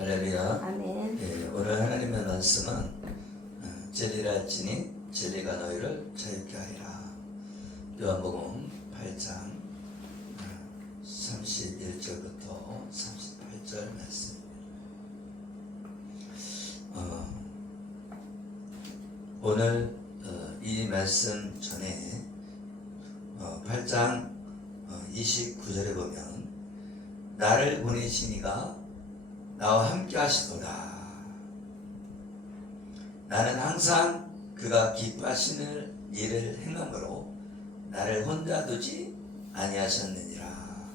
할렐루야. 아멘. 예, 오늘 하나님의 말씀은 진리를 알지니 진리가 너희를 자유케 하리라. 요한복음 8장 31절부터 38절 말씀. 오늘 이 말씀 전에 8장 29절에 보면 나를 보내시니가 나와 함께 하시도다. 나는 항상 그가 기뻐하시는 일을 행함으로 나를 혼자 두지 아니하셨느니라.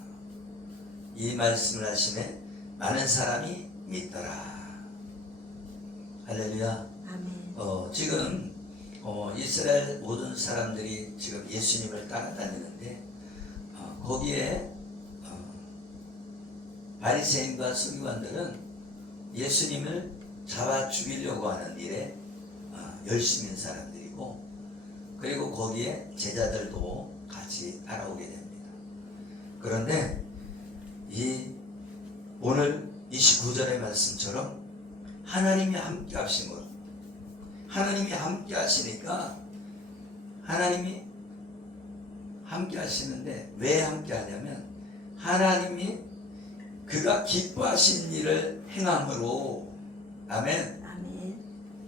이 말씀을 하시매 많은 사람이 믿더라. 할렐루야. 아멘. 지금 이스라엘 모든 사람들이 지금 예수님을 따라다니는데 거기에 바리새인과 서기관들은 예수님을 잡아 죽이려고 하는 일에 열심인 사람들이고, 그리고 거기에 제자들도 같이 따라오게 됩니다. 그런데 이 오늘 29절의 말씀처럼 하나님이 함께 하심으로, 하나님이 함께 하시니까 하나님이 함께 하시는데 왜 함께 하냐면 하나님이 그가 기뻐하신 일을 행함으로, 아멘. 아멘.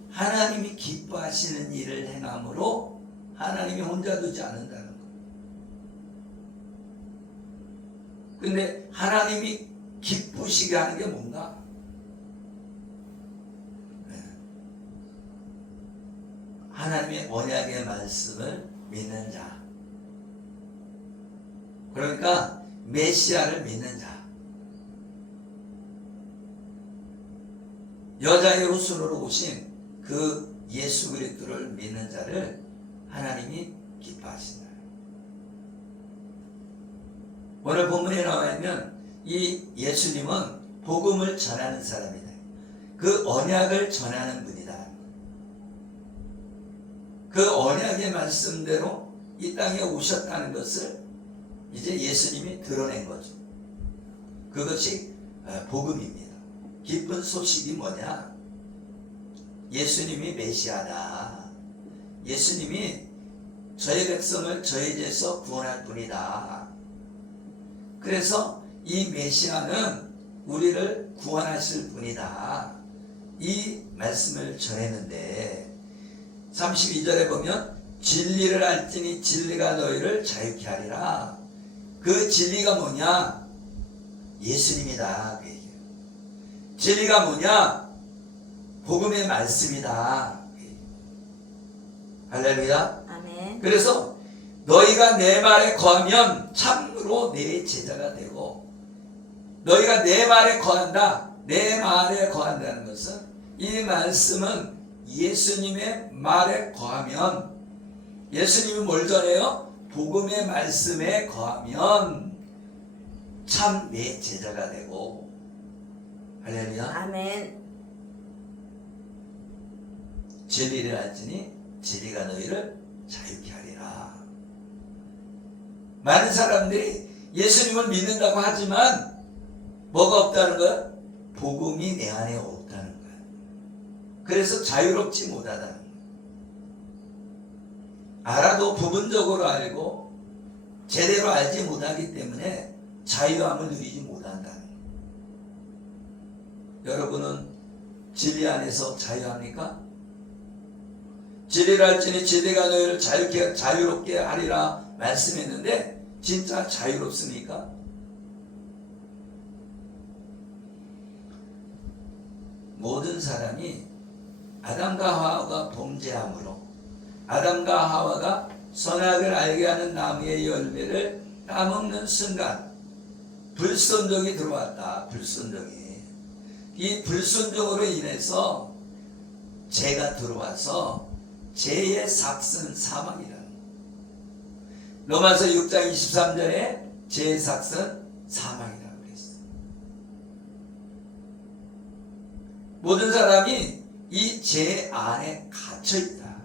하나님이 기뻐하시는 일을 행함으로 하나님이 혼자 두지 않는다는 것. 근데 하나님이 기쁘시게 하는 게 뭔가? 하나님의 언약의 말씀을 믿는 자, 그러니까 메시아를 믿는 자, 여자의 후손으로 오신 그 예수 그리스도를 믿는 자를 하나님이 기뻐하신다. 오늘 본문에 나와 있는 이 예수님은 복음을 전하는 사람이다. 그 언약을 전하는 분이다. 그 언약의 말씀대로 이 땅에 오셨다는 것을 이제 예수님이 드러낸 거죠. 그것이 복음입니다. 기쁜 소식이 뭐냐? 예수님이 메시아다. 예수님이 저의 백성을 저의 죄에서 구원할 분이다. 그래서 이 메시아는 우리를 구원하실 분이다. 이 말씀을 전했는데 32절에 보면 진리를 알지니 진리가 너희를 자유케 하리라. 그 진리가 뭐냐? 예수님이다. 그 얘기예요. 진리가 뭐냐? 복음의 말씀이다. 할렐루야. 아멘. 그래서 너희가 내 말에 거하면 참으로 내 제자가 되고, 너희가 내 말에 거한다. 내 말에 거한다는 것은 이 말씀은 예수님의 말에 거하면, 예수님이 뭘 전해요? 복음의 말씀에 거하면 참 내 제자가 되고. 할렐루야. 아멘. 진리를 알지니 진리가 너희를 자유케 하리라. 많은 사람들이 예수님을 믿는다고 하지만 뭐가 없다는 거야? 복음이 내 안에 없다는 거야. 그래서 자유롭지 못하다는 거야. 알아도 부분적으로 알고 제대로 알지 못하기 때문에 자유함을 누리지 못한다는 거야. 여러분은 진리 안에서 자유합니까? 진리를 알지니 진리가 너희를 자유롭게 하리라 말씀했는데 진짜 자유롭습니까? 모든 사람이 아담과 하와가 범죄함으로 아담과 하와가 선악을 알게 하는 나무의 열매를 따먹는 순간 불순종이 들어왔다. 불순종이. 이 불순종으로 인해서 죄가 들어와서 죄의 삭은 사망이라는 거예요. 로마서 6장 23절에 죄의 삭은 사망이라고 그랬어요. 모든 사람이 이 죄 안에 갇혀 있다.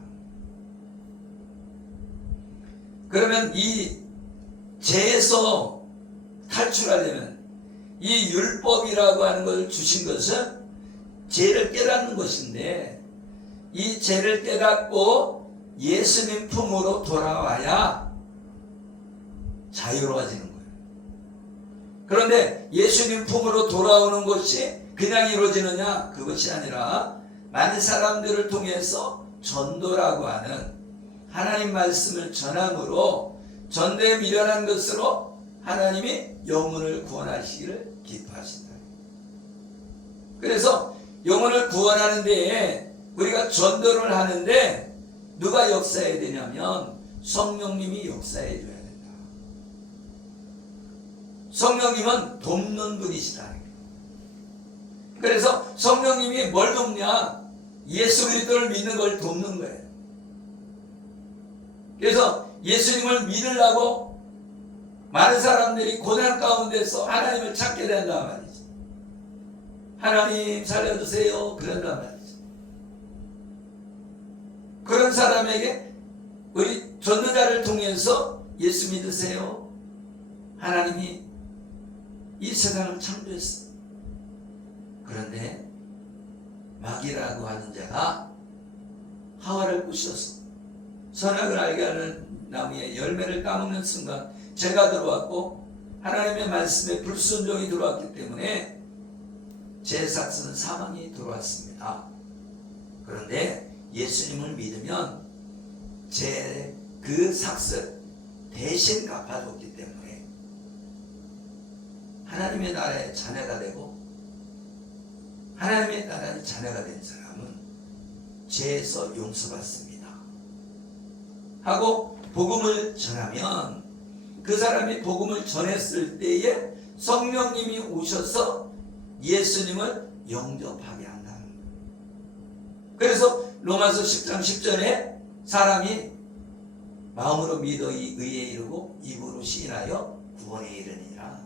그러면 이 죄에서 탈출하려면 이 율법이라고 하는 걸 주신 것은 죄를 깨닫는 것인데, 이 죄를 깨닫고 예수님 품으로 돌아와야 자유로워지는 거예요. 그런데 예수님 품으로 돌아오는 것이 그냥 이루어지느냐? 그것이 아니라 많은 사람들을 통해서 전도라고 하는 하나님 말씀을 전함으로 전도에 미련한 것으로 하나님이 영혼을 구원하시기를 기뻐하신다. 그래서 영혼을 구원하는 데에 우리가 전도를 하는데 누가 역사해야 되냐면 성령님이 역사해 줘야 된다. 성령님은 돕는 분이시다. 그래서 성령님이 뭘 돕냐? 예수 그리스도를 믿는 걸 돕는 거예요. 그래서 예수님을 믿으려고 많은 사람들이 고난 가운데서 하나님을 찾게 된단 말이죠. 하나님 살려주세요. 그런단 말이죠. 그런 사람에게 우리 전도자를 통해서 예수 믿으세요. 하나님이 이 세상을 창조했어. 그런데 마귀라고 하는 자가 하와를 부셔서 선악을 알게 하는 나무의 열매를 따먹는 순간 죄가 들어왔고 하나님의 말씀에 불순종이 들어왔기 때문에 죄 삭스는 사망이 들어왔습니다. 그런데 예수님을 믿으면 죄 그 삭스 대신 갚아줬기 때문에 하나님의 나라의 자녀가 되고, 하나님의 나라의 자녀가 된 사람은 죄에서 용서받습니다. 하고 복음을 전하면 그 사람이 복음을 전했을 때에 성령님이 오셔서 예수님을 영접하게 한다는 거예요. 그래서 로마서 10장 10절에 사람이 마음으로 믿어 의에 이르고 입으로 시인하여 구원에 이르니라.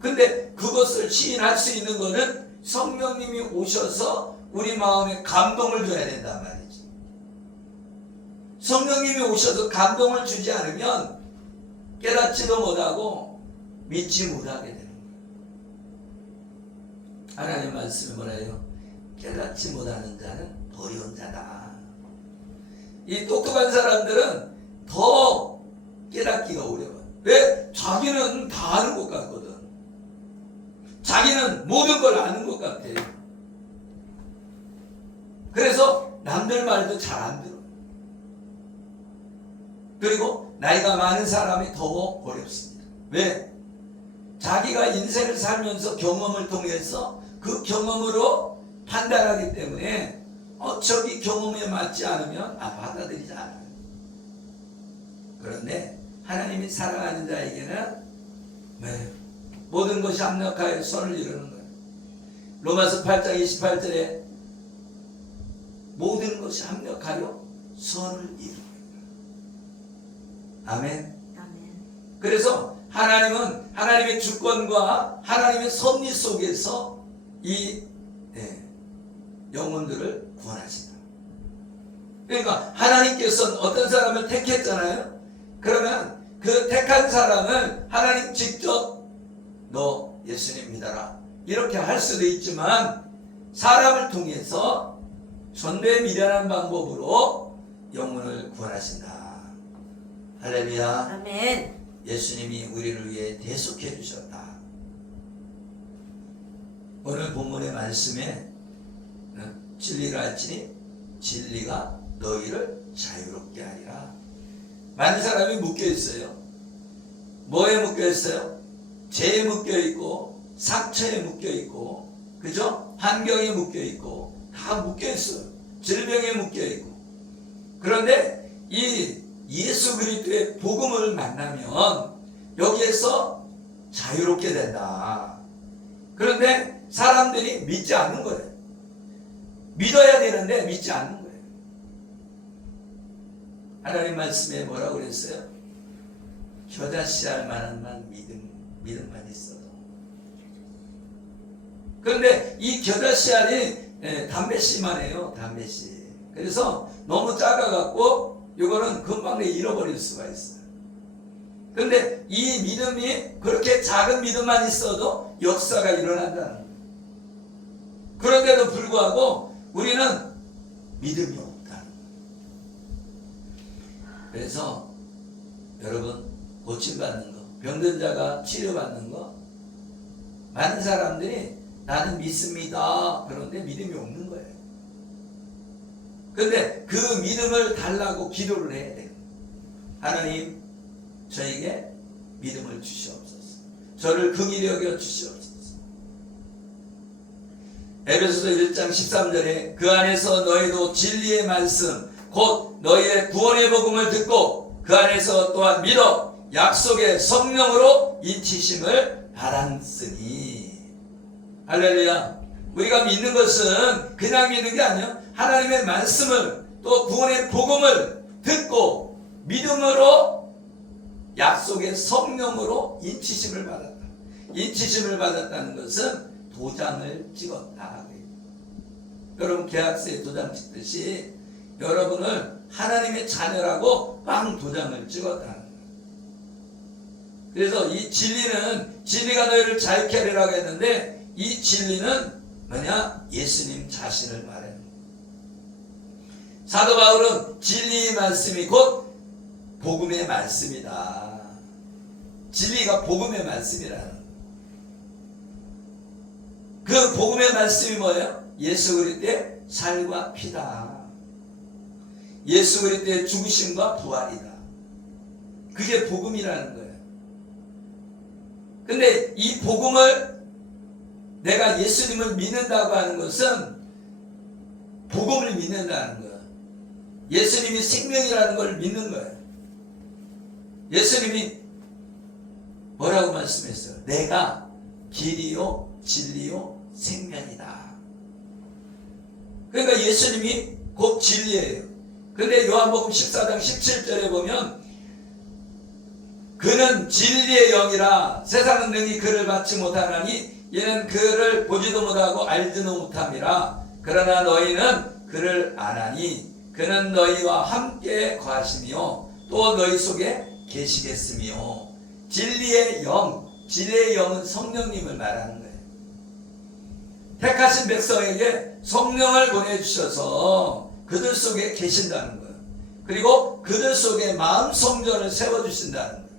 근데 그것을 시인할 수 있는 것은 성령님이 오셔서 우리 마음에 감동을 줘야 된단 말이지. 성령님이 오셔서 감동을 주지 않으면 깨닫지도 못하고 믿지 못하게 되는 거예요. 하나님 말씀이 뭐래요? 깨닫지 못하는 자는 버려온 자다. 이 똑똑한 사람들은 더 깨닫기가 어려워요. 왜? 자기는 다 아는 것 같거든. 자기는 모든 걸 아는 것 같아요. 그래서 남들 말도 잘 안 들어. 그리고 나이가 많은 사람이 더 어렵습니다. 왜? 자기가 인생을 살면서 경험을 통해서 그 경험으로 판단하기 때문에 저기 경험에 맞지 않으면 받아들이지 않아요. 그런데 하나님이 사랑하는 자에게는 모든 것이 합력하여 선을 이루는 거예요. 로마서 8장 28절에 모든 것이 합력하여 선을 이루는 거예요. 아멘. 아멘. 그래서 하나님은 하나님의 주권과 하나님의 섭리 속에서 이 영혼들을 구원하신다. 그러니까 하나님께서는 어떤 사람을 택했잖아요. 그러면 그 택한 사람을 하나님 직접 너 예수님 믿어라 이렇게 할 수도 있지만 사람을 통해서 전도에 미련한 방법으로 영혼을 구원하신다. 할렐루야. 아멘. 예수님이 우리를 위해 대속해 주셨다. 오늘 본문의 말씀에 진리를 알지니 진리가 너희를 자유롭게 하리라. 많은 사람이 묶여 있어요. 뭐에 묶여 있어요? 죄에 묶여 있고 상처에 묶여 있고, 그죠? 환경에 묶여 있고 다 묶여 있어요. 질병에 묶여 있고. 그런데 이 예수 그리스도의 복음을 만나면 여기에서 자유롭게 된다. 그런데 사람들이 믿지 않는 거예요. 믿어야 되는데 믿지 않는 거예요. 하나님 말씀에 뭐라고 그랬어요? 겨자씨알 만한 믿음만 있어도. 그런데 이 겨자씨알이 담배씨만 해요. 담배씨. 그래서 너무 작아갖고 이거는 금방 잃어버릴 수가 있어요. 근데 이 믿음이 그렇게 작은 믿음만 있어도 역사가 일어난다는 거예요. 그런데도 불구하고 우리는 믿음이 없다는 거예요. 그래서 여러분, 고침받는 거, 병든 자가 치료받는 거, 많은 사람들이 나는 믿습니다. 그런데 믿음이 없는 거예요. 근데 그 믿음을 달라고 기도를 해야 돼요. 하나님, 저에게 믿음을 주시옵소서. 저를 긍휼히 여겨 주시옵소서. 에베소서 1장 13절에 그 안에서 너희도 진리의 말씀 곧 너희의 구원의 복음을 듣고 그 안에서 또한 믿어 약속의 성령으로 인치심을 받았으니. 할렐루야. 우리가 믿는 것은 그냥 믿는 게 아니야. 하나님의 말씀을 또 구원의 복음을 듣고 믿음으로 약속의 성령으로 인치심을 받았다. 인치심을 받았다는 것은 도장을 찍었다. 여러분, 계약서에 도장 찍듯이 여러분을 하나님의 자녀라고 빵 도장을 찍었다는 거예요. 그래서 이 진리는, 진리가 너희를 자유케 하리라고 했는데 이 진리는 뭐냐? 예수님 자신을 말하는 거예요. 사도 바울은 진리의 말씀이 곧 복음의 말씀이다. 진리가 복음의 말씀이라는 거예요. 그 복음의 말씀이 뭐예요? 예수 그리스도의 살과 피다. 예수 그리스도의 죽으심과 부활이다. 그게 복음이라는 거예요. 근데 이 복음을, 내가 예수님을 믿는다고 하는 것은 복음을 믿는다는 거예요. 예수님이 생명이라는 걸 믿는 거예요. 예수님이 뭐라고 말씀했어요? 내가 길이요 진리요 생명이다. 그러니까 예수님이 곧 진리예요. 근데 요한복음 14장 17절에 보면 그는 진리의 영이라 세상은 능히 그를 받지 못하나니 이는 그를 보지도 못하고 알지도 못함이라. 그러나 너희는 그를 아나니 그는 너희와 함께 거하시며 또 너희 속에 계시겠으며. 진리의 영, 진리의 영은 성령님을 말하는 거예요. 택하신 백성에게 성령을 보내주셔서 그들 속에 계신다는 거예요. 그리고 그들 속에 마음 성전을 세워주신다는 거예요.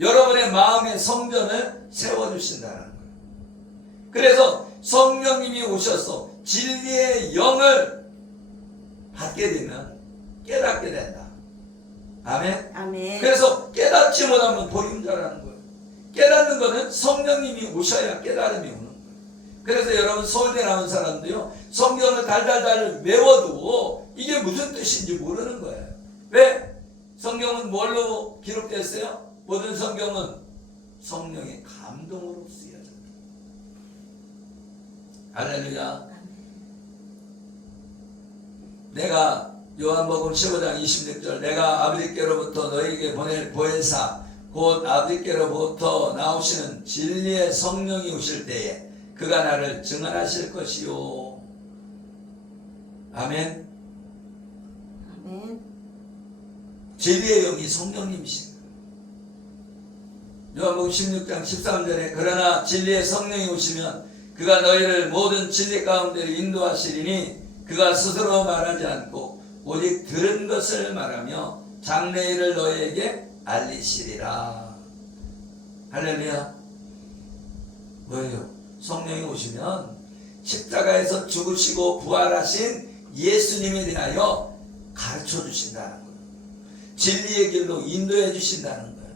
여러분의 마음의 성전을 세워주신다는 거예요. 그래서 성령님이 오셔서 진리의 영을 받게 되면 깨닫게 된다. 아멘. 아멘. 그래서 깨닫지 못하면 보림자라는 거예요. 깨닫는 거는 성령님이 오셔야 깨달음이 오는 거예요. 그래서 여러분, 서울대 나온 사람도요, 성경을 달달달 외워도 이게 무슨 뜻인지 모르는 거예요. 왜? 성경은 뭘로 기록됐어요? 모든 성경은 성령의 감동으로 쓰여졌다. 할렐루야. 내가 요한복음 15장 26절 내가 아버지께로부터 너희에게 보낼 보혜사 곧 아버지께로부터 나오시는 진리의 성령이 오실 때에 그가 나를 증언하실 것이요. 아멘. 아멘. 진리의 영이 성령님이십니다. 요한복음 16장 13절에 그러나 진리의 성령이 오시면 그가 너희를 모든 진리 가운데로 인도하시리니 그가 스스로 말하지 않고 오직 들은 것을 말하며 장래일을 너희에게 알리시리라. 할렐루야. 뭐예요? 성령이 오시면 십자가에서 죽으시고 부활하신 예수님에 대하여 가르쳐 주신다는 거예요. 진리의 길로 인도해 주신다는 거예요.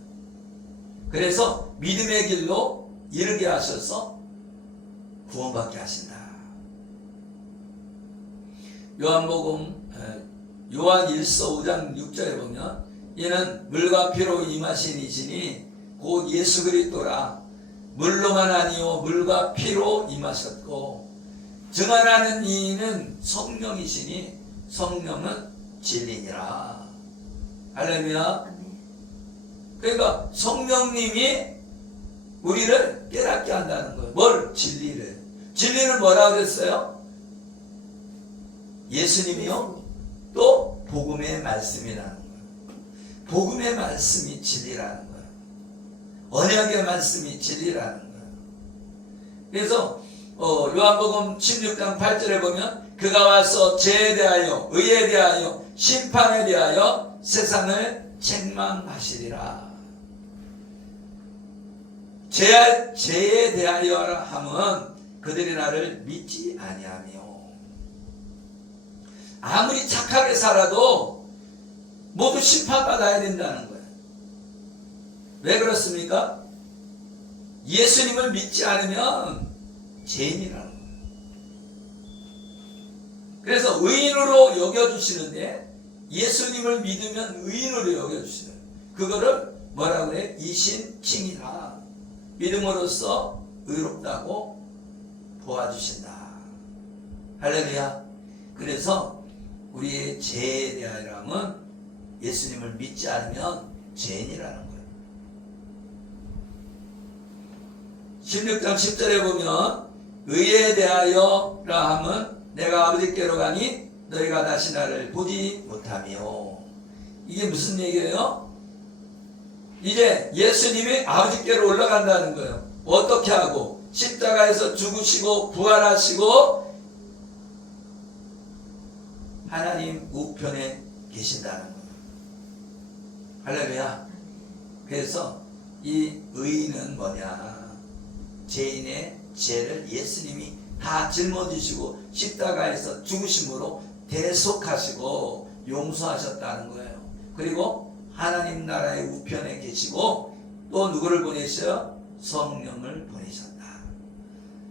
그래서 믿음의 길로 이르게 하셔서 구원받게 하신다. 요한복음 요한 1서 5장 6절에 보면 이는 물과 피로 임하신 이시니 곧 예수 그리스도라. 물로만 아니요 물과 피로 임하셨고 증언하는 이는 성령이시니 성령은 진리니라. 할렐루야. 그러니까 성령님이 우리를 깨닫게 한다는 거예요. 뭘? 진리를. 진리는 뭐라고 했어요? 예수님이요? 또 복음의 말씀이라는 거예요. 복음의 말씀이 진리라는 거예요. 언약의 말씀이 진리라는 거예요. 그래서 요한복음 16장 8절에 보면 그가 와서 죄에 대하여 의에 대하여 심판에 대하여 세상을 책망하시리라. 죄에 대하여 함은 그들이 나를 믿지 아니하며, 아무리 착하게 살아도 모두 심판받아야 된다는 거예요. 왜 그렇습니까? 예수님을 믿지 않으면 죄인이라는 거예요. 그래서 의인으로 여겨주시는데, 예수님을 믿으면 의인으로 여겨주시는, 그거를 뭐라고 그래? 이신칭이라, 믿음으로써 의롭다고 도와주신다. 할렐루야. 그래서 우리의 죄에 대하여는 예수님을 믿지 않으면 죄인이라는 거예요. 16장 10절에 보면 의에 대하여라 함은 내가 아버지께로 가니 너희가 다시 나를 보지 못하며, 이게 무슨 얘기예요? 이제 예수님이 아버지께로 올라간다는 거예요. 어떻게 하고? 십자가에서 죽으시고 부활하시고 하나님 우편에 계신다는 거예요. 할렐루야. 그래서 이 의인은 뭐냐? 죄인의 죄를 예수님이 다 짊어지시고 십자가에서 죽으심으로 대속하시고 용서하셨다는 거예요. 그리고 하나님 나라의 우편에 계시고 또 누구를 보내셔요? 성령을 보내셨다.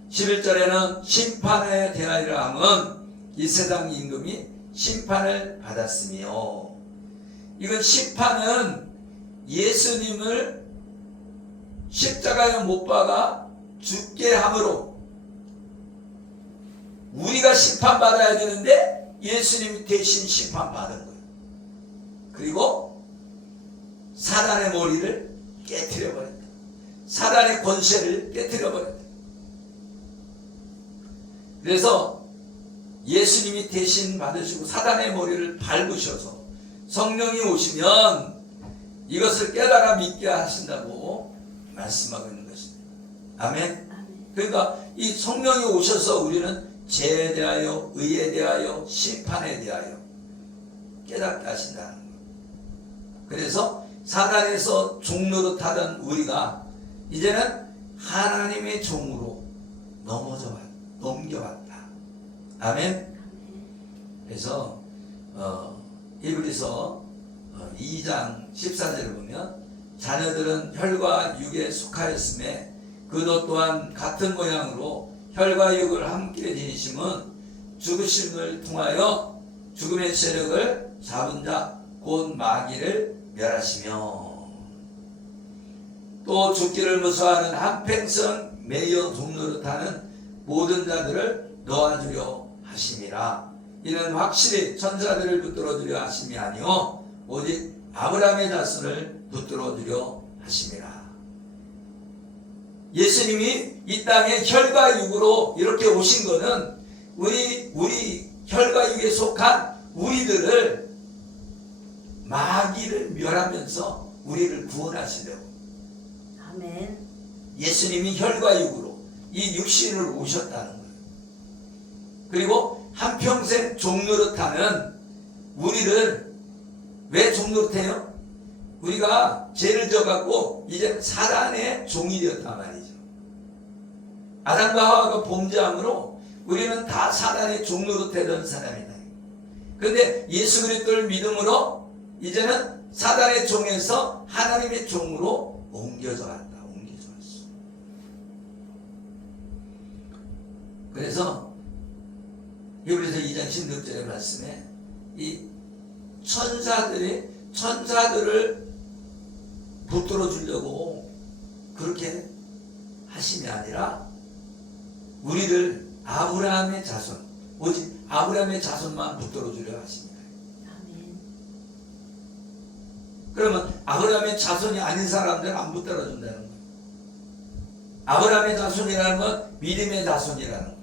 11절에는 심판에 대하리라 함은 이 세상 임금이 심판을 받았으며, 이건 심판은 예수님을 십자가에 못 박아 죽게 함으로 우리가 심판받아야 되는데 예수님이 대신 심판받은 거예요. 그리고 사단의 머리를 깨트려 버렸다. 사단의 권세를 깨트려 버렸다. 그래서 예수님이 대신 받으시고 사단의 머리를 밟으셔서 성령이 오시면 이것을 깨달아 믿게 하신다고 말씀하고 있는 것입니다. 아멘. 그러니까 이 성령이 오셔서 우리는 죄에 대하여 의에 대하여 심판에 대하여 깨닫게 하신다는 거예요. 그래서 사단에서 종로로 타던 우리가 이제는 하나님의 종으로 넘겨왔다. 아멘. 그래서 히브리서 2장 14절을 보면 자녀들은 혈과 육에 속하였음에 그도 또한 같은 모양으로 혈과 육을 함께 지니심은 죽으심을 통하여 죽음의 세력을 잡은 자 곧 마귀를 멸하시며, 또 죽기를 무서워하는 한평생 매여 종노릇하는 모든 자들을 놓아주려 하심이라. 이는 확실히 천사들을 붙들어 주려 하심이 아니요 오직 아브라함의 자손을 붙들어 주려 하심이라. 예수님이 이 땅에 혈과 육으로 이렇게 오신 것은 우리 혈과 육에 속한 우리들을 마귀를 멸하면서 우리를 구원하시려고. 아멘. 예수님이 혈과 육으로 이 육신을 오셨다는 거예요. 그리고 한평생 종노릇하는 우리를 왜 종노릇해요? 우리가 죄를 져갖고 이제 사단의 종이 되었단 말이죠. 아담과 하와가 범죄함으로 우리는 다 사단의 종노릇하던 사람이다. 그런데 예수 그리스도를 믿음으로 이제는 사단의 종에서 하나님의 종으로 옮겨져 왔다. 옮겨져 왔어. 그래서 히브리서 2장 16절의 말씀에 이 천사들을 붙들어 주려고 그렇게 하심이 아니라 우리를 아브라함의 자손, 오직 아브라함의 자손만 붙들어 주려 하십니다. 아멘. 그러면 아브라함의 자손이 아닌 사람들은 안 붙들어 준다는 거예요. 아브라함의 자손이라는 건 믿음의 자손이라는 거예요.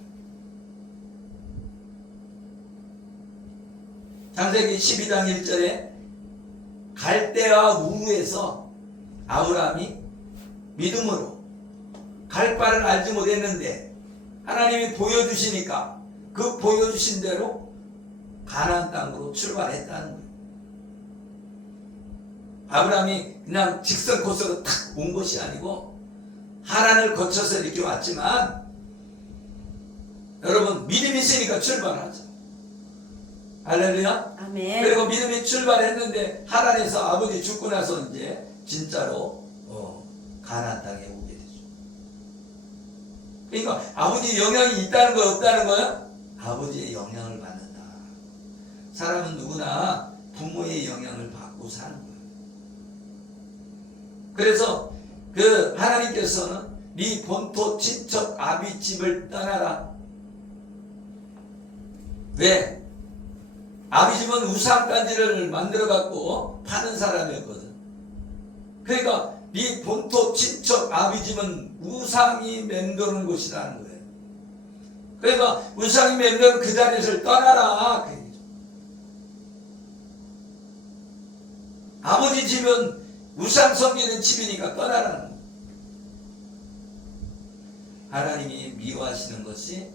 창세기 12장 1절에 갈대아 우에서 아브라함이 믿음으로 갈 바를 알지 못했는데 하나님이 보여주시니까 그 보여주신 대로 가나안 땅으로 출발했다는 거예요. 아브라함이 그냥 직선 코스로 탁 온 것이 아니고 하란을 거쳐서 이렇게 왔지만 여러분 믿음이 있으니까 출발하죠. 할렐루야. 아멘. 그리고 믿음이 출발했는데 하란에서 아버지 죽고 나서 이제 진짜로 가나안 땅에 오게 되죠. 그러니까 아버지 영향이 있다는 거 없다는 거야? 아버지의 영향을 받는다. 사람은 누구나 부모의 영향을 받고 사는 거예요. 그래서 그 하나님께서는 네 본토 친척 아비 집을 떠나라. 왜? 아비 집은 우상단지를 만들어 갖고 파는 사람이었거든. 그러니까 네 본토 친척 아비 집은 우상이 맴도는 곳이라는 거예요. 그러니까 우상이 맴도는 그 자리를 떠나라. 그 얘기죠. 아버지 집은 우상 섬기는 집이니까 떠나라는 거예요. 하나님이 미워하시는 것이,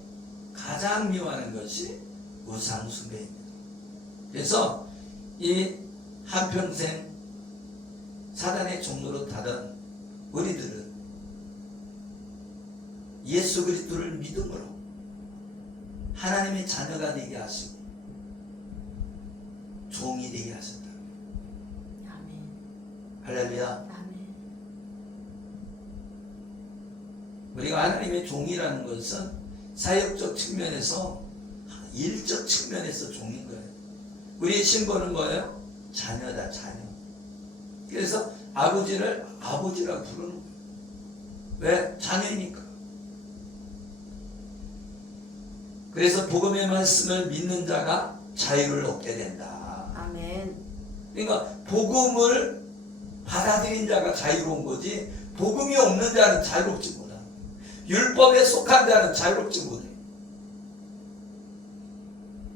가장 미워하는 것이 우상 숭배입니다. 그래서 이 한평생 사단의 종로로 타던 우리들은 예수 그리스도를 믿음으로 하나님의 자녀가 되게 하시고 종이 되게 하셨다. 아멘. 할렐루야. 아멘. 우리가 하나님의 종이라는 것은 사역적 측면에서, 일적 측면에서 종인 거예요. 우리의 신분은 뭐예요? 자녀다, 자녀. 그래서 아버지를 아버지라고 부르는 거예요. 왜? 자녀이니까. 그래서 복음의 말씀을 믿는 자가 자유를 얻게 된다. 아멘. 그러니까 복음을 받아들인 자가 자유로운 거지, 복음이 없는 자는 자유롭지 못해. 율법에 속한 자는 자유롭지 못해.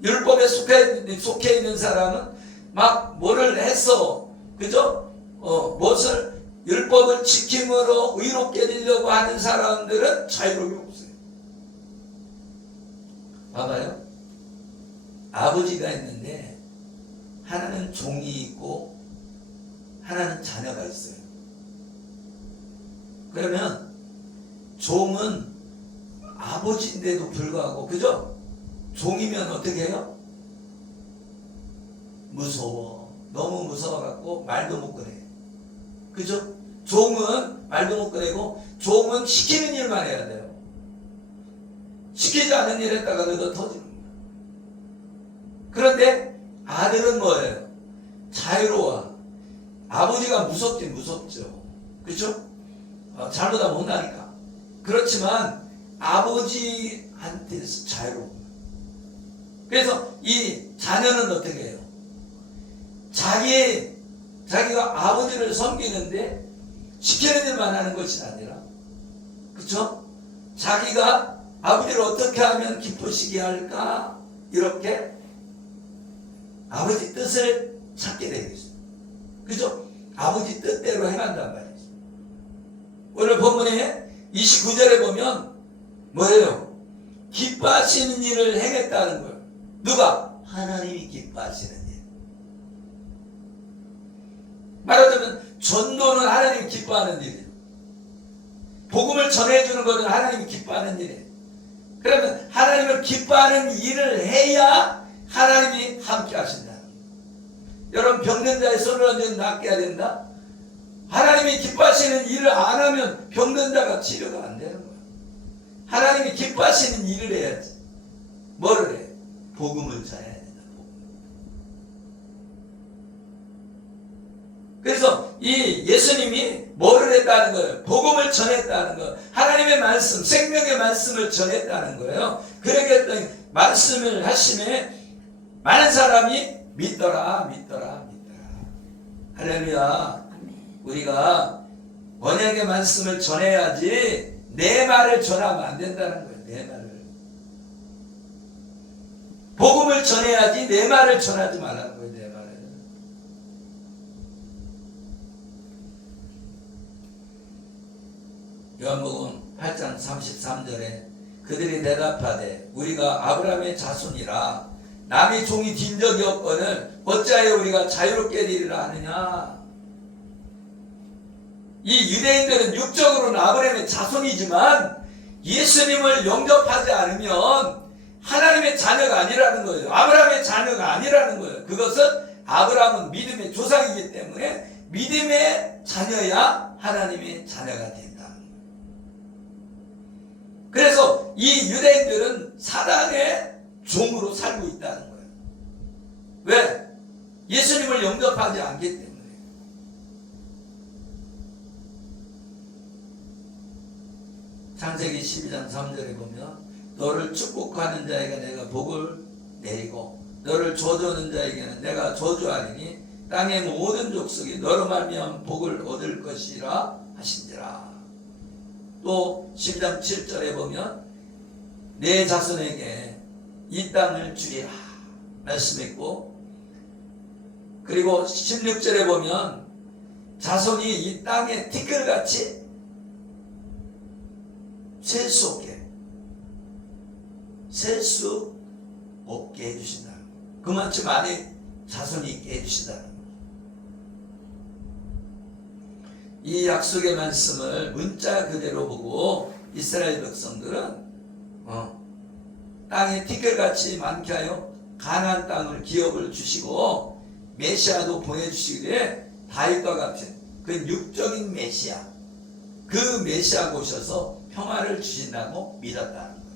율법에 속해 있는 사람은 막 뭐를 했어, 그죠? 무엇을 율법을 지킴으로 의롭게 되려고 하는 사람들은 자유로움이 없어요. 봐봐요. 아버지가 있는데 하나는 종이 있고 하나는 자녀가 있어요. 그러면 종은 아버지인데도 불구하고, 그죠? 종이면 어떻게 해요? 무서워. 너무 무서워갖고 말도 못 꺼내. 그죠? 종은 말도 못 꺼내고, 종은 시키는 일만 해야 돼요. 시키지 않은 일 했다가 너도 터지는 거야. 그런데 아들은 뭐예요? 자유로워. 아버지가 무섭지, 무섭죠. 그죠? 잘못하면 혼나니까. 그렇지만 아버지한테서 자유로운 거예요. 그래서 이 자녀는 어떻게 해요? 자기가 아버지를 섬기는데 시키는 일만 하는 것이 아니라, 그쵸? 자기가 아버지를 어떻게 하면 기쁘시게 할까? 이렇게 아버지 뜻을 찾게 되겠어요. 그죠? 아버지 뜻대로 행한단 말이죠. 오늘 본문에 29절에 보면 뭐예요? 기뻐하시는 일을 행했다는 거예요. 누가? 하나님이 기뻐하시는 일. 말하자면 전도는 하나님이 기뻐하는 일이에요. 복음을 전해주는 것은 하나님이 기뻐하는 일이에요. 그러면 하나님을 기뻐하는 일을 해야 하나님이 함께 하신다. 여러분, 병든 자의 손을 얹어 낫게 해야 된다. 하나님이 기뻐하시는 일을 안 하면 병든 자가 치료가 안 되는 거야. 하나님이 기뻐하시는 일을 해야지. 뭐를 해? 복음을 전해야 된다. 그래서 이 예수님이 뭐를 했다는 거예요? 복음을 전했다는 거예요. 하나님의 말씀, 생명의 말씀을 전했다는 거예요. 그렇게 했더니 말씀을 하심에 많은 사람이 믿더라, 믿더라, 믿더라. 할렐루야. 아멘. 우리가 언약의 말씀을 전해야지 내 말을 전하면 안 된다는 거예요. 내 말을. 복음을 전해야지 내 말을 전하지 말라는 거예요. 내 말을. 33절에 그들이 대답하되 우리가 아브라함의 자손이라 남의 종이 din 적이 없거늘 어찌하여 우리가 자유롭게 되리라 하느냐. 이 유대인들은 육적으로는 아브라함의 자손이지만 예수님을 영접하지 않으면 하나님의 자녀가 아니라는 거예요. 아브라함의 자녀가 아니라는 거예요. 그것은 아브라함은 믿음의 조상이기 때문에 믿음의 자녀야 하나님의 자녀가 된다는 거예요. 그래서 이 유대인들은 사단의 종으로 살고 있다는 거예요. 왜? 예수님을 영접하지 않기 때문에. 창세기 12장 3절에 보면 너를 축복하는 자에게 내가 복을 내리고 너를 저주하는 자에게는 내가 저주하리니 땅의 모든 족속이 너로 말미암아 복을 얻을 것이라 하신지라. 또 12장 7절에 보면 내 자손에게 이 땅을 주리라 말씀했고, 그리고 16절에 보면 자손이 이 땅에 티끌같이 셀 수 없게 해주신다는 거예요. 그만큼 안에 자손이 있게 해주신다는 거예요. 이 약속의 말씀을 문자 그대로 보고 이스라엘 백성들은 땅에 티끌같이 많게 하여 가나안 땅을 기업을 주시고 메시아도 보내주시기에 다윗과 같은 그 육적인 메시아, 그 메시아가 오셔서 평화를 주신다고 믿었다는 거예요.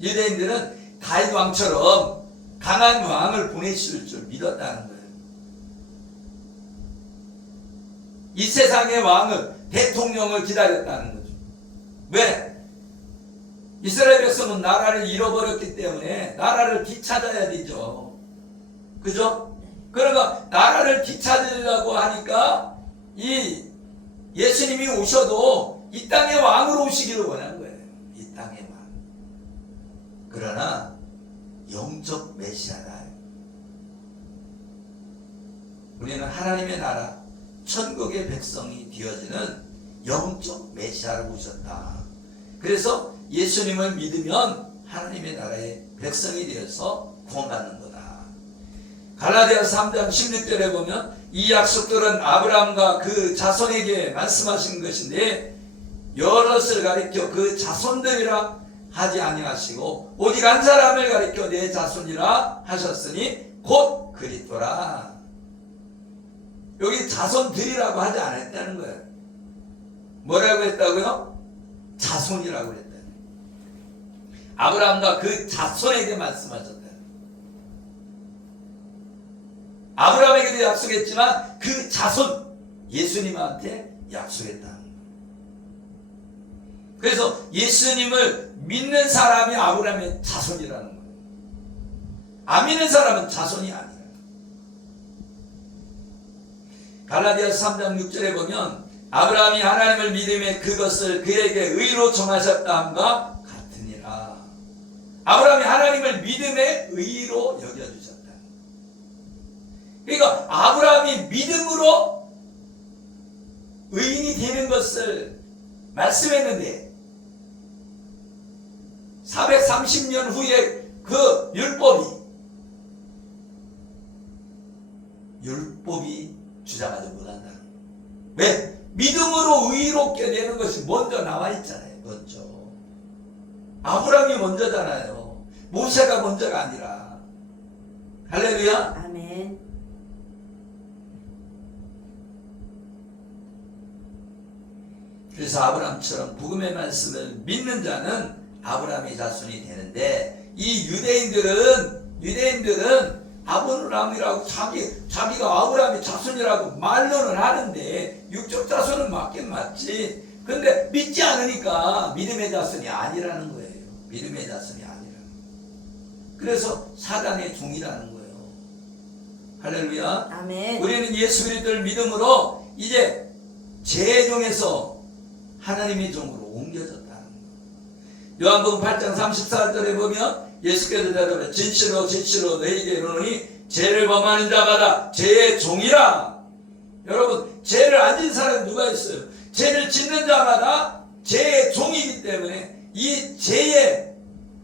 유대인들은 다윗 왕처럼 강한 왕을 보내실 줄 믿었다는 거예요. 이 세상의 왕은 대통령을 기다렸다는 거죠. 왜? 이스라엘 백성은 나라를 잃어버렸기 때문에 나라를 되찾아야 되죠. 그죠? 그러니까 나라를 되찾으려고 하니까 이 예수님이 오셔도 이 땅의 왕으로 오시기를 원한 거예요. 이 땅의 왕. 그러나 영적 메시아다. 우리는 하나님의 나라, 천국의 백성이 되어지는 영적 메시아로 오셨다. 그래서 예수님을 믿으면 하나님의 나라의 백성이 되어서 구원받는 거다. 갈라디아서 3장 16절에 보면 이 약속들은 아브라함과 그 자손에게 말씀하신 것인데 여럿을 가리켜 그 자손들이라 하지 아니하시고 오직 한 사람을 가리켜 내 자손이라 하셨으니 곧 그리스도라. 여기 자손들이라고 하지 않았다는 거예요. 뭐라고 했다고요? 자손이라고 했다. 아브라함과 그 자손에게 말씀하셨다. 아브라함에게도 약속했지만 그 자손 예수님한테 약속했다는 거예요. 그래서 예수님을 믿는 사람이 아브라함의 자손이라는 거예요. 안 믿는 사람은 자손이 아니에요. 갈라디아서 3장 6절에 보면 아브라함이 하나님을 믿음에 그것을 그에게 의로 정하셨다 함과 같으니라. 아브라함이 하나님을 믿음에 의로 여겨주셨다. 그러니까 아브라함이 믿음으로 의인이 되는 것을 말씀했는데 430년 후에 그 율법이 주장하지 못한다는 거예요. 왜? 믿음으로 의롭게 되는 것이 먼저 나와 있잖아요. 먼저 아브라함이 먼저잖아요. 모세가 먼저가 아니라. 할렐루야. 아멘. 그래서 아브라함처럼 복음의 말씀을 믿는 자는 아브라함의 자손이 되는데 이 유대인들은 아브라함이라고 자기가 아브라함의 자손이라고 말로는 하는데 육적 자손은 맞긴 맞지. 근데 믿지 않으니까 믿음의 자손이 아니라는 거예요. 믿음의 자손이 아니라는 거예요. 그래서 사단의 종이라는 거예요. 할렐루야. 아멘. 우리는 예수 그리스도를 믿음으로 이제 제 종에서 하나님의 종으로 옮겨졌다는 거예요. 요한복음 8장 34절에 보면 예수께서 대답해 진실로 너희에게 이르노니 죄를 범하는 자마다 죄의 종이라. 여러분 죄를 안 진 사람이 누가 있어요? 죄를 짓는 자마다 죄의 종이기 때문에 이 죄의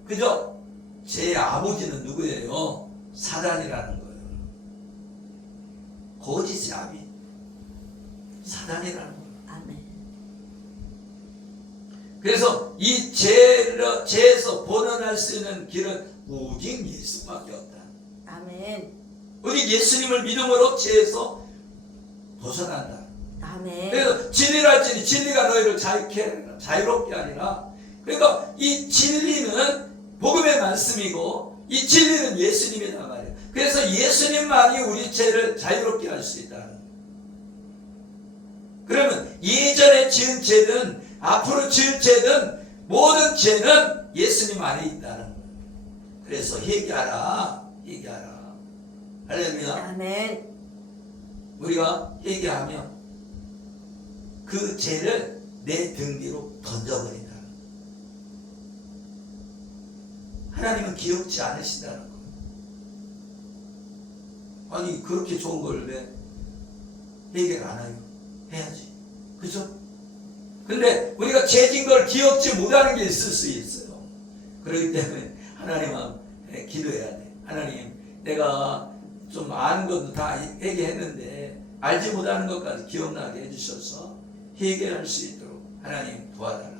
그죠? 죄의 아버지는 누구예요? 사단이라는 거예요. 거짓의 아비 사단이라는 거예요. 아멘. 그래서 이 죄에서 벗어날 수 있는 길은 오직 예수밖에 없다. 아멘. 우리 예수님을 믿음으로 죄에서 벗어난다. 아멘. 그래서 진리랄지니 진리가 너희를 자유롭게 하리라. 그러니까 이 진리는 복음의 말씀이고 이 진리는 예수님이다 말이에요. 그래서 예수님만이 우리 죄를 자유롭게 할 수 있다는 거예요. 그러면 예전에 지은 죄든 앞으로 지을 죄든 모든 죄는 예수님 안에 있다는 거예요. 그래서 회개하라. 할렐루야. 아멘. 우리가 회개하면 그 죄를 내 등 뒤로 던져버린다는 거예요. 하나님은 기억지 않으신다는 거예요. 아니 그렇게 좋은 걸 왜 회개를 안 해요? 해야지. 그죠? 근데 우리가 죄진 걸 기억지 못하는 게 있을 수 있어요. 그렇기 때문에 하나님 앞에 기도해야 돼. 하나님, 내가 좀 아는 것도 다 회개했는데 알지 못하는 것까지 기억나게 해주셔서 회개할 수 있도록 하나님 도와달라.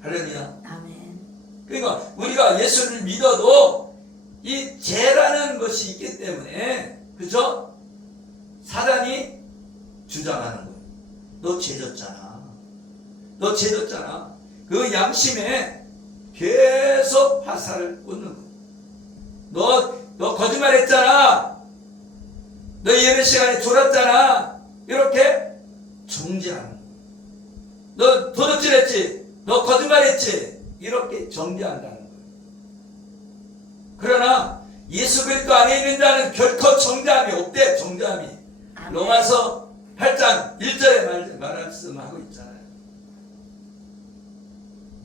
할렐루야. 아멘. 그러니까 우리가 예수를 믿어도 이 죄라는 것이 있기 때문에, 그죠? 사단이 주장하는 거예요. 너 죄졌잖아. 너 죄졌잖아. 그 양심에 계속 화살을 꽂는 거예요. 너 거짓말했잖아. 너 예배 시간에 졸았잖아. 이렇게 정죄하는 거예요. 너 도둑질했지. 너 거짓말했지. 이렇게 정죄한다는 거예요. 그러나 예수 그리스도 안에 있는 자는 결코 정죄함이 없대. 정죄함이. 아멘. 로마서 8장 1절에 말씀하고 있잖아요.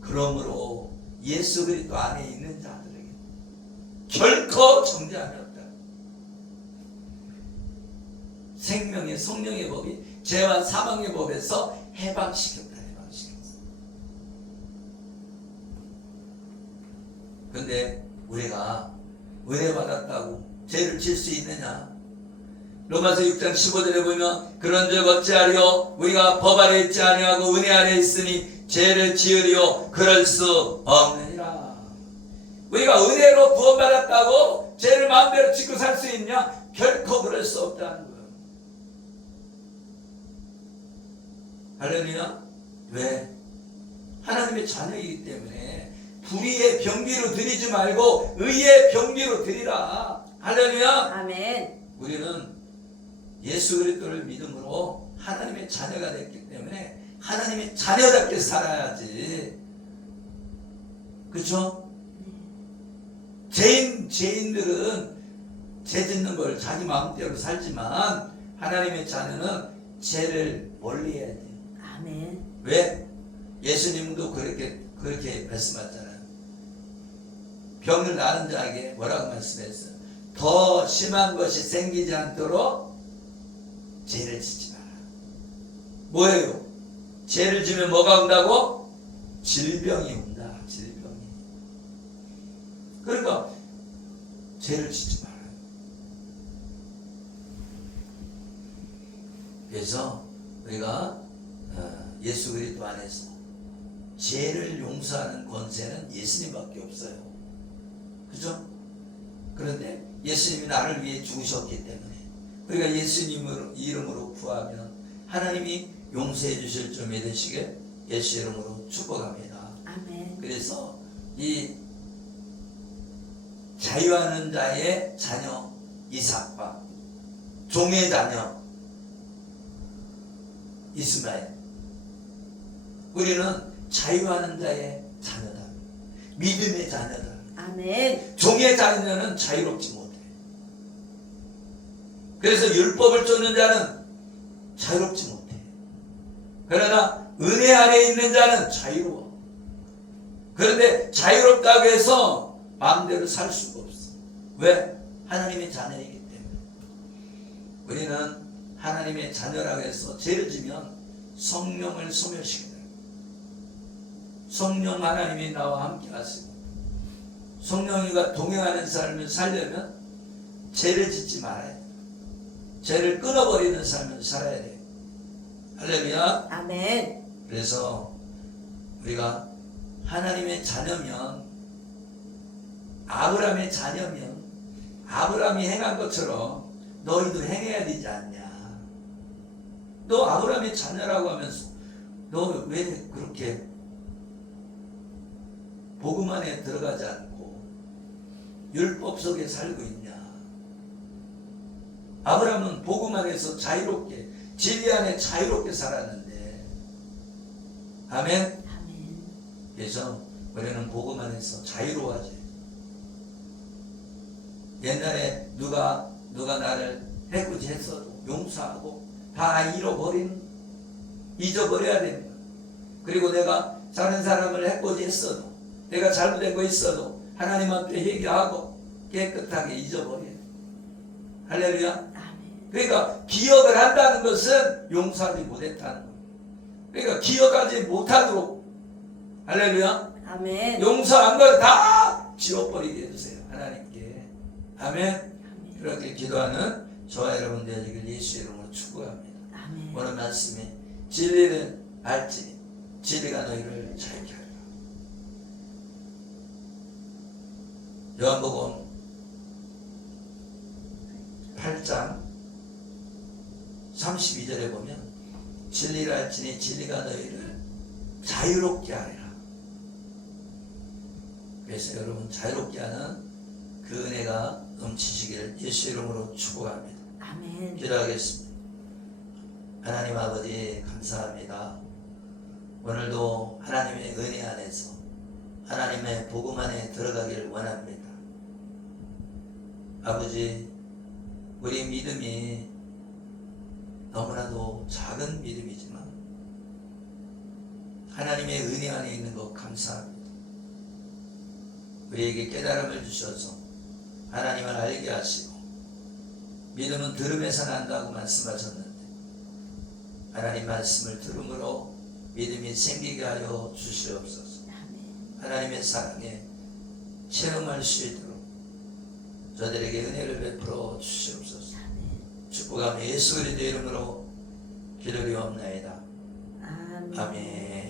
그러므로 예수 그리스도 안에 있는 자들에게 결코 정죄함이 없다. 생명의 성령의 법이 죄와 사망의 법에서 해방시켰다. 근데 우리가 은혜 받았다고 죄를 질 수 있느냐? 로마서 6장 15절에 보면 그런즉 어찌하리요? 우리가 법 아래 있지 아니하고 은혜 아래 있으니 죄를 지으리요? 그럴 수 없느니라. 우리가 은혜로 구원받았다고 죄를 마음대로 짓고 살 수 있냐? 결코 그럴 수 없다는 거예요. 할렐루야. 왜? 하나님의 자녀이기 때문에 불의의 병기로 드리지 말고 의의 병기로 드리라. 할렐루야. 아멘. 우리는 예수 그리스도를 믿음으로 하나님의 자녀가 됐기 때문에 하나님의 자녀답게 살아야지. 그렇죠? 죄인들은 죄 짓는 걸 자기 마음대로 살지만 하나님의 자녀는 죄를 멀리해야 돼요. 아멘. 왜? 예수님도 그렇게 말씀하잖아요. 병을 나는 자에게 뭐라고 말씀했어요? 더 심한 것이 생기지 않도록 죄를 짓지 마라. 뭐예요? 죄를 지면 뭐가 온다고? 질병이 온다. 질병이. 그러니까 죄를 짓지 마라. 그래서 우리가 예수 그리스도 안에서 죄를 용서하는 권세는 예수님밖에 없어요. 그죠? 그런데 예수님이 나를 위해 죽으셨기 때문에 우리가 예수님 이름으로 구하면 하나님이 용서해 주실 줄 믿으시게 예수 이름으로 축복합니다. 아멘. 그래서 이 자유하는 자의 자녀 이삭과 종의 자녀 이스마엘, 우리는 자유하는 자의 자녀다. 믿음의 자녀다. 아멘. 종의 자녀는 자유롭지 못해. 그래서 율법을 쫓는 자는 자유롭지 못해. 그러나 은혜 안에 있는 자는 자유로워. 그런데 자유롭다고 해서 마음대로 살 수가 없어. 왜? 하나님의 자녀이기 때문에. 우리는 하나님의 자녀라고 해서 죄를 지면 성령을 소멸시키는, 성령 하나님이 나와 함께 하시고, 성령이가 동행하는 삶을 살려면 죄를 짓지 말아야 돼. 죄를 끊어버리는 삶을 살아야 돼. 할렐루야. 아멘. 그래서 우리가 하나님의 자녀면, 아브라함의 자녀면 아브라함이 행한 것처럼 너희도 행해야 되지 않냐. 너 아브라함의 자녀라고 하면서 너 왜 그렇게 복음 안에 들어가지 않고 율법 속에 살고 있냐. 아브라함은 복음 안에서 자유롭게, 진리 안에 자유롭게 살았는데. 아멘. 아멘. 그래서 우리는 복음 안에서 자유로워야지. 옛날에 누가 나를 해코지 했어도 용서하고 다 잊어버려야 되는 거야. 그리고 내가 다른 사람을 해코지 했어도, 내가 잘못된 거 있어도 하나님한테 회개하고 깨끗하게 잊어버려야 돼. 할렐루야. 아멘. 그러니까 기억을 한다는 것은 용서하지 못했다는 거야. 그러니까 기억하지 못하도록, 할렐루야, 아멘. 용서한 걸 다 지워버리게 해주세요, 하나님께. 아멘. 아멘. 그렇게 기도하는 저와 여러분 되시길 예수 이름으로 축복합니다. 아멘. 오늘 말씀이 진리를 알지 진리가 너희를 자유케 하리라. 요한복음 8장 32절에 보면 진리를 알지니 진리가 너희를 자유롭게 하리라. 그래서 여러분 자유롭게 하는 그 은혜가 넘치시기를 예수 이름으로 축복합니다. 아멘. 기도하겠습니다. 하나님 아버지 감사합니다. 오늘도 하나님의 은혜 안에서 하나님의 복음 안에 들어가기를 원합니다. 아버지, 우리 믿음이 너무나도 작은 믿음이지만 하나님의 은혜 안에 있는 것 감사합니다. 우리에게 깨달음을 주셔서 하나님을 알게 하시고, 믿음은 들음에서 난다고 말씀하셨는데 하나님 말씀을 들음으로 믿음이 생기게 하여 주시옵소서. 아멘. 하나님의 사랑에 체험할 수 있도록 저들에게 은혜를 베풀어 주시옵소서. 아멘. 축복하며 예수 그리스도 이름으로 기도리옵나이다. 아멘. 아멘.